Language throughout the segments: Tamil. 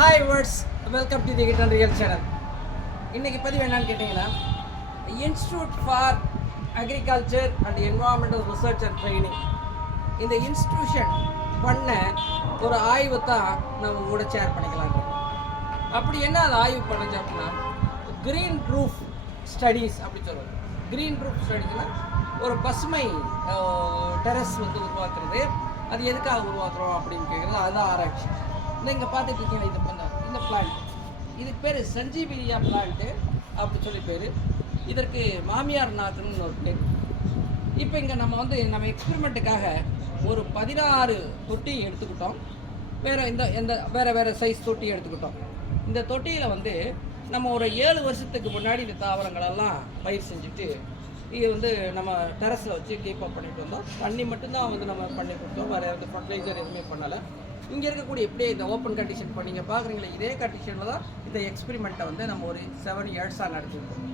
Hi words welcome to digital real channel இன்றைக்கி பதிவு என்னன்னு கேட்டிங்கன்னா institute for agriculture and environmental research and training இந்த இன்ஸ்டியூஷன் பண்ண ஒரு ஆய்வு தான் நம்ம கூட ஷேர் பண்ணிக்கலாம். அப்படி என்ன அது ஆய்வு பண்ணுச்சு அப்படின்னா க்ரீன் ப்ரூஃப் ஸ்டடீஸ் அப்படி சொல்லுவாங்க. க்ரீன் ப்ரூஃப் ஸ்டடீஸ்னால் ஒரு பசுமை டெரஸ் வந்து உருவாக்குறது. அது எதுக்காக உருவாக்குறோம் அப்படின்னு கேட்குறது அதுதான் ஆராய்ச்சி. நீங்கள் பார்த்துட்டு இருக்கீங்க இது பண்ண. இந்த பிளான்ட் இதுக்கு பேர் சஞ்சீவிலியா பிளான்ட்டு அப்படின்னு சொல்லி பேர். இதற்கு மாமியார் நாக்குன்னு ஒரு பேர். இப்போ இங்கே நம்ம வந்து நம்ம எக்ஸ்பெரிமெண்ட்டுக்காக ஒரு பதினாறு தொட்டி எடுத்துக்கிட்டோம். வேறு இந்த எந்த வேறு வேறு சைஸ் தொட்டி எடுத்துக்கிட்டோம். இந்த தொட்டியில் வந்து நம்ம ஒரு ஏழு வருஷத்துக்கு முன்னாடி இந்த தாவரங்களெல்லாம் பயிர் செஞ்சுட்டு இது வந்து நம்ம டெரஸில் வச்சு கீப் அப் பண்ணிட்டு வந்தோம். தண்ணி மட்டும்தான் வந்து நம்ம பண்ணி கொடுத்தோம். வேறு எந்த ஃபர்டிலைசர் எதுவுமே பண்ணலை. இங்கே இருக்கக்கூடிய இப்படியே இந்த ஓப்பன் கண்டிஷன் இப்போ நீங்கள் பார்க்குறீங்களா இதே கண்டிஷனில் தான் இந்த எக்ஸ்பெரிமெண்ட்டை வந்து நம்ம ஒரு செவன் இயர்ஸாக நடத்திருக்கோம்.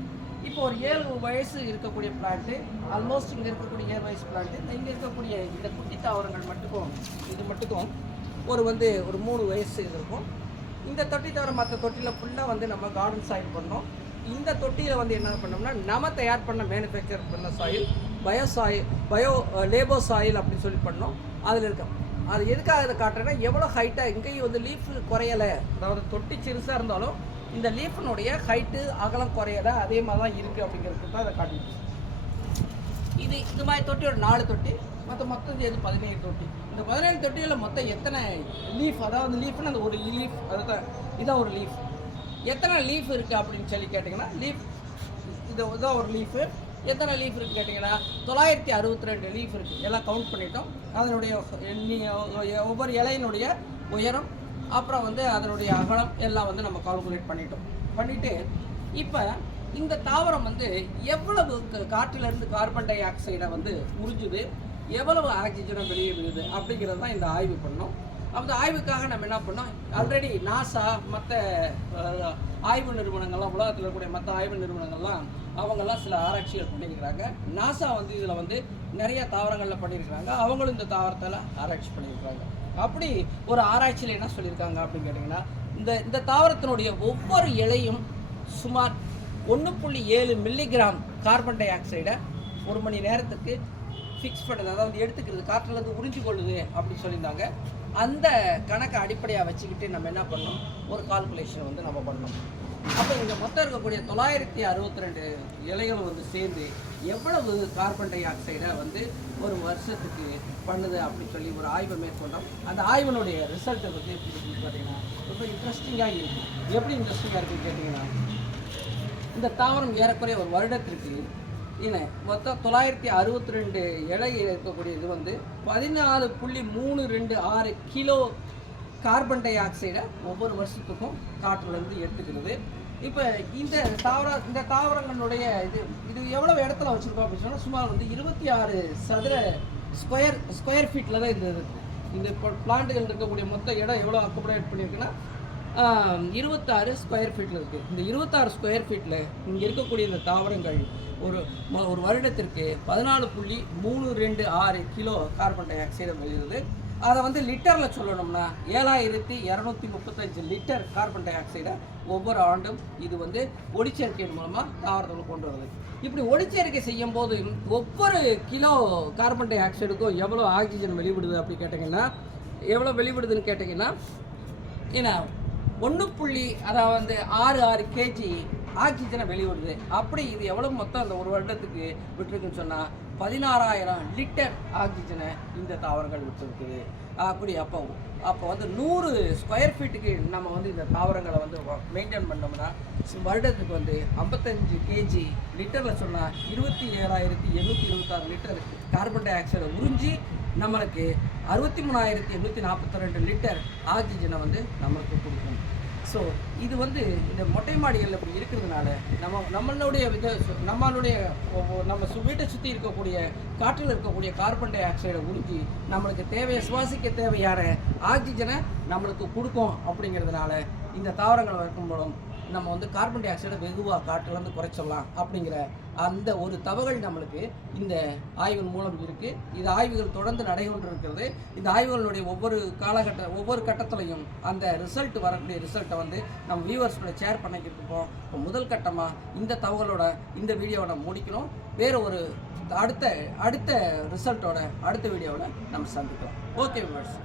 இப்போ ஒரு ஏழு வயசு இருக்கக்கூடிய பிளான்ட்டு ஆல்மோஸ்ட் இங்கே இருக்கக்கூடிய ஏழு வயசு பிளான்ட்டு இங்கே இருக்கக்கூடிய இந்த குட்டி தாவரங்கள் மட்டுக்கும் இது மட்டுக்கும் ஒரு வந்து ஒரு மூணு வயசு இது இருக்கும். இந்த தொட்டி தவிர மற்ற தொட்டியில் ஃபுல்லாக வந்து நம்ம கார்டன் சாயில் பண்ணோம். இந்த தொட்டியில் வந்து என்ன பண்ணோம்னா நம்ம தயார் பண்ண மேனுஃபேக்சர் பண்ண soil bio soil bio lab soil அப்படின்னு சொல்லி பண்ணோம். அதில் இருக்க அது எதுக்காக அதை காட்டுறேன்னா எவ்வளோ ஹைட்டாக இங்கேயும் வந்து லீஃப் குறையலை. அதாவது தொட்டி சிறுசாக இருந்தாலும் இந்த லீஃபினுடைய ஹைட்டு அகலம் குறையலை. அதே மாதிரி தான் இருக்குது அப்படிங்கிறது தான் அதை காட்டிட்டு இது இது மாதிரி தொட்டி ஒரு நாலு தொட்டி மற்ற மொத்தம் இது பதினேழு தொட்டி. இந்த பதினேழு தொட்டியில் மொத்தம் எத்தனை லீஃப் அதாவது லீஃப்னு அந்த ஒரு லீஃப் அதுதான் இதான் ஒரு லீஃப் எத்தனை லீஃப் இருக்குது அப்படின்னு சொல்லி கேட்டிங்கன்னா லீஃப் இது இதான் ஒரு லீஃபு எத்தனை லீஃப் இருக்குது கேட்டிங்கன்னா தொள்ளாயிரத்தி அறுபத்தி ரெண்டு லீஃப் இருக்குது எல்லாம் கவுண்ட் பண்ணிட்டோம். அதனுடைய ஒவ்வொரு இலையினுடைய உயரம் அப்புறம் வந்து அதனுடைய அகலம் எல்லாம் வந்து நம்ம கால்குலேட் பண்ணிட்டோம். பண்ணிவிட்டு இப்போ இந்த தாவரம் வந்து எவ்வளவு காற்றிலிருந்து கார்பன் டை ஆக்சைடை வந்து உறிஞ்சுது எவ்வளவு ஆக்சிஜனை வெளியே விடுது அப்படிங்கிறது தான் இந்த ஆய்வு பண்ணோம். அந்த ஆய்வுக்காக நம்ம என்ன பண்ணோம்? ஆல்ரெடி நாசா மற்ற ஆய்வு நிறுவனங்கள்லாம் உலகத்தில் இருக்கக்கூடிய மற்ற ஆய்வு நிறுவனங்கள்லாம் அவங்கெல்லாம் சில ஆராய்ச்சிகள் பண்ணியிருக்கிறாங்க. நாசா வந்து இதில் வந்து நிறைய தாவரங்களில் பண்ணியிருக்கிறாங்க. அவங்களும் இந்த தாவரத்தில் ஆராய்ச்சி பண்ணியிருக்கிறாங்க. அப்படி ஒரு ஆராய்ச்சியில் என்ன சொல்லியிருக்காங்க அப்படின்னு கேட்டிங்கன்னா இந்த இந்த தாவரத்தினுடைய ஒவ்வொரு இலையும் சுமார் ஒன்று புள்ளி ஏழு மில்லிகிராம் கார்பன் டை ஆக்சைடை ஒரு மணி நேரத்துக்கு ஃபிக்ஸ் பண்ணுது அதாவது எடுத்துக்கிறது காற்றுலேருந்து உறிஞ்சு கொள்ளுது அப்படின்னு சொல்லியிருந்தாங்க. அந்த கணக்கை அடிப்படையாக வச்சுக்கிட்டு நம்ம என்ன பண்ணோம் ஒரு கால்குலேஷன் வந்து நம்ம பண்ணோம் அப்போ இந்த மொத்தம் இருக்கக்கூடிய தொள்ளாயிரத்தி அறுபத்தி ரெண்டு இலைகளும் வந்து சேர்ந்து எவ்வளவு கார்பன் டை ஆக்சைடை வந்து ஒரு வருஷத்துக்கு பண்ணுது அப்படின்னு சொல்லி ஒரு ஆய்வை மேற்கொண்டோம். அந்த ஆய்வினுடைய ரிசல்ட்டை வந்து எப்படி பார்த்தீங்கன்னா ரொம்ப இன்ட்ரெஸ்டிங்காக இருக்குது எப்படி இன்ட்ரெஸ்டிங்காக இருக்குன்னு கேட்டிங்கன்னா இந்த தாவரம் ஏறக்குறைய ஒரு வருடத்திற்கு என்ன மொத்தம் தொள்ளாயிரத்தி அறுபத்தி ரெண்டு இலை இருக்கக்கூடிய இது வந்து பதினாலு புள்ளி மூணு ரெண்டு ஆறு கிலோ கார்பன் டை ஆக்சைடை ஒவ்வொரு வருஷத்துக்கும் காற்றுலேருந்து எடுத்துக்கிறது. இப்போ இந்த தாவர இந்த தாவரங்களுடைய இது இது எவ்வளோ இடத்துல வச்சுருக்கோம் அப்படின்னு சொன்னால் சுமார் வந்து இருபத்தி ஆறு சதுர ஸ்கொயர் ஸ்கொயர் ஃபீட்டில் தான் இந்த இருக்குது இந்த பிளான்ட்டுகள் இருக்கக்கூடிய மொத்த இடம் எவ்வளோ அக்குபடேட் பண்ணியிருக்குன்னா இருபத்தாறு ஸ்கொயர் ஃபீட்டில் இருக்குது இந்த இருபத்தாறு ஸ்கொயர் ஃபீட்டில் இங்கே இருக்கக்கூடிய இந்த தாவரங்கள் ஒரு ஒரு வருடத்திற்கு பதினாலு புள்ளி மூணு ரெண்டு ஆறு கிலோ கார்பன் டை ஆக்சைடை வெளியிடுது அதை வந்து லிட்டரில் சொல்லணும்னா ஏழாயிரத்தி இரநூத்தி முப்பத்தஞ்சு லிட்டர் கார்பன் டை ஆக்சைடை ஒவ்வொரு ஆண்டும் இது வந்து ஒளிச்சேர்க்கையின் மூலமாக தாவரத்தில் கொண்டு வருது. இப்படி ஒளிச்சேர்க்கை செய்யும் போது ஒவ்வொரு கிலோ கார்பன் டை ஆக்சைடுக்கும் எவ்வளோ ஆக்சிஜன் வெளிவிடுது அப்படி கேட்டிங்கன்னா எவ்வளோ வெளிவிடுதுன்னு கேட்டிங்கன்னா ஏன்னா ஒன்று புள்ளி அதாவது வந்து ஆறு ஆறு கேஜி ஆக்சிஜனை வெளியிடுது அப்படி இது எவ்வளோ மொத்தம் அந்த ஒரு வருடத்துக்கு விட்டுருக்குன்னு சொன்னால் பதினாறாயிரம் லிட்டர் ஆக்சிஜனை இந்த தாவரங்கள் விட்டுருக்குது. அப்படி அப்போ அப்போ வந்து நூறு ஸ்கொயர் ஃபீட்டுக்கு நம்ம வந்து இந்த தாவரங்களை வந்து மெயின்டைன் பண்ணோம்னா வருடத்துக்கு வந்து ஐம்பத்தஞ்சு கேஜி லிட்டரில் சொன்னால் இருபத்தி ஏழாயிரத்தி எண்ணூற்றி இருபத்தாறு லிட்டர் கார்பன் டை ஆக்சைடை உறிஞ்சி நம்மளுக்கு அறுபத்தி மூணாயிரத்தி எண்ணூற்றி நாற்பத்தி ரெண்டு லிட்டர் ஆக்சிஜனை வந்து நம்மளுக்கு கொடுக்கும் ஸோ இது வந்து இந்த மொட்டை மாடிகள் அப்படி இருக்கிறதுனால நம்ம நம்மளுடைய வித நம்மளுடைய நம்ம சு வீட்டை சுற்றி இருக்கக்கூடிய காற்றில் இருக்கக்கூடிய கார்பன் டை ஆக்சைடை உறிஞ்சி நம்மளுக்கு தேவையை சுவாசிக்க தேவையான ஆக்சிஜனை நம்மளுக்கு கொடுக்கும் அப்படிங்கிறதுனால இந்த தாவரங்கள் வளர்க்கும் மூலம் நம்ம வந்து கார்பன் டை ஆக்சைடை வெகுவாக காற்றுலேருந்து குறைச்சிடலாம் அப்படிங்கிற அந்த ஒரு தகவல் நம்மளுக்கு இந்த ஆய்வின் மூலம் இருக்குது இது ஆய்வுகள் தொடர்ந்து நடைபெற்று இருக்கிறது இந்த ஆய்வுகளுடைய ஒவ்வொரு காலகட்ட ஒவ்வொரு கட்டத்திலையும் அந்த ரிசல்ட் வரக்கூடிய ரிசல்ட்டை வந்து நம்ம வியூவர்ஸோட ஷேர் பண்ணிக்கிட்டு இருக்கோம். இப்போ முதல் கட்டமாக இந்த தகவலோட இந்த வீடியோவை நம்ம முடிக்கிறோம். வேறு ஒரு அடுத்த அடுத்த ரிசல்ட்டோட அடுத்த வீடியோவில் நம்ம சந்திக்கிறோம். Okay viewers